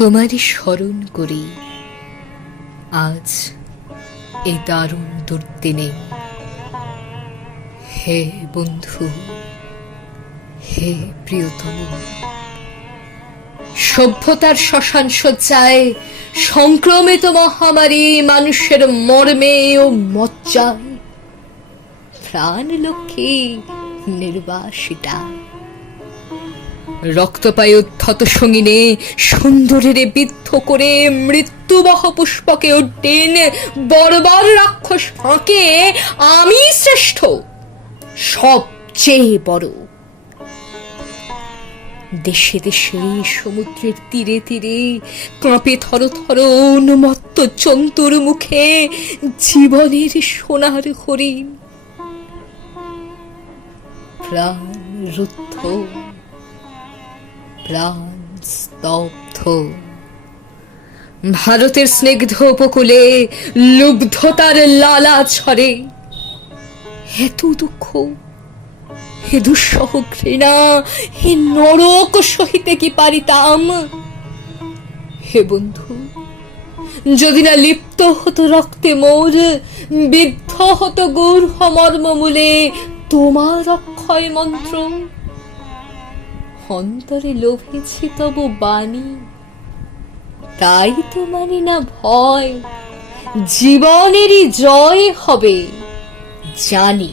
তোমারই স্মরণ করি আজ এই দারুণ দুর্দিনে। হে বন্ধু, হে প্রিয়তম, সভ্যতার শ্মশান সজ্জায় সংক্রমিত মহামারী মানুষের মর্মে ও মজ্জায় প্রাণ লক্ষ্মী নির্বাসিতা। রক্তপায় উদ্ধত সঙ্গিনে সুন্দরের বিদ্ধ করে মৃত্যুবহ পুষ্পকে উড্ডীন বর্বর রাক্ষস ফাঁকে আমি শ্রেষ্ঠ, সবচেয়ে বড়। দেশে দেশে সমুদ্রের তীরে তীরে কাঁপে থর থর উন্মত্ত জন্তুর মুখে জীবনের সোনার হরিণ। প্রাণ রুদ্ধ, প্রাণ স্তব্ধ, ভারতের স্নিগ্ধ উপকূলে লুব্ধতার লালা ছড়ে। এত দুঃখ, হে দুঃসহ ঘৃণা, হে নরক সহিতে কি পারিতাম? হে বন্ধু, যদি না লিপ্ত হতো রক্তে মোর, বিদ্ধ হতো গূঢ় মর্মমূলে তোমার অক্ষয় মন্ত্র। অন্তরে লোভেছি তব বাণী, তাই তো মানি না ভয়, জীবনেরই জয় হবে জানি।